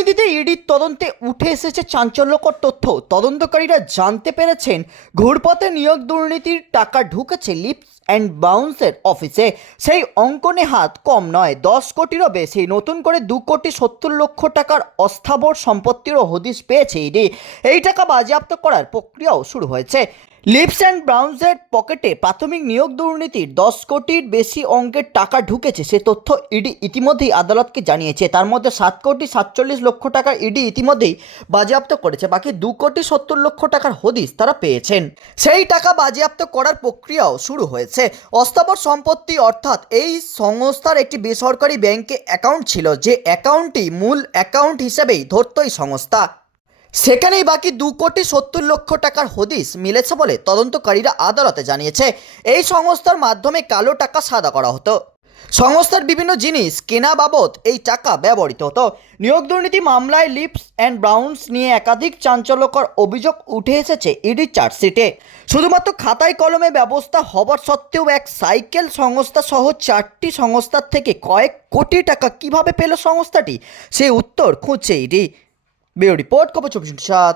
দুর্নীতিতে ইডির তদন্তে উঠে এসেছে চাঞ্চল্যকর তথ্য। তদন্তকারীরা জানতে পেরেছেন, ঘুরপথে নিয়োগ দুর্নীতির টাকা ঢুকেছে লিপস অ্যান্ড বাউন্সের অফিসে। সেই অঙ্কনে হাত কম নয়, দশ কোটিরও বেশি। নতুন করে দু কোটি সত্তর লক্ষ টাকার অস্থাবর সম্পত্তিরও হদিস পেয়েছে ইডি। এই টাকা বাজেয়াপ্ত করার প্রক্রিয়াও শুরু হয়েছে। লিপস অ্যান্ড ব্রাউন্সের পকেটে প্রাথমিক নিয়োগ দুর্নীতির দশ কোটির বেশি অঙ্কের টাকা ঢুকেছে, সে তথ্য ইডি ইতিমধ্যেই আদালতকে জানিয়েছে। তার মধ্যে সাত কোটি সাতচল্লিশ লক্ষ টাকা ইডি ইতিমধ্যেই বাজেয়াপ্ত করেছে। বাকি দু কোটি সত্তর লক্ষ টাকার হদিশ তারা পেয়েছেন। সেই টাকা বাজেয়াপ্ত করার প্রক্রিয়াও শুরু হয়েছে। অস্থাবর সম্পত্তি অর্থাৎ এই সংস্থার একটি বেসরকারি ব্যাংকে অ্যাকাউন্ট ছিল, যে অ্যাকাউন্টটি মূল অ্যাকাউন্ট হিসেবেই ধরত এই সংস্থা। সেখানেই বাকি দু কোটি সত্তর লক্ষ টাকার হদিস মিলেছে বলে তদন্তকারীরা আদালতে জানিয়েছে। এই সংস্থার মাধ্যমে কালো টাকা সাদা করা হতো। সংস্থার বিভিন্ন জিনিস কেনা বাবদ এই টাকা ব্যবহৃত হতো। নিয়োগ দুর্নীতি মামলায় লিপস অ্যান্ড ব্রাউন্স নিয়ে একাধিক চাঞ্চল্যকর অভিযোগ উঠে এসেছে ইডি চার্জশিটে। শুধুমাত্র খাতায় কলমে ব্যবস্থা হবার সত্ত্বেও এক সাইকেল সংস্থা সহ চারটি সংস্থার থেকে কয়েক কোটি টাকা কীভাবে পেল সংস্থাটি? সেই উত্তর খুঁজছে ইডি। ব্যুরো রিপোর্ট, খবর চব্বিশ সাত।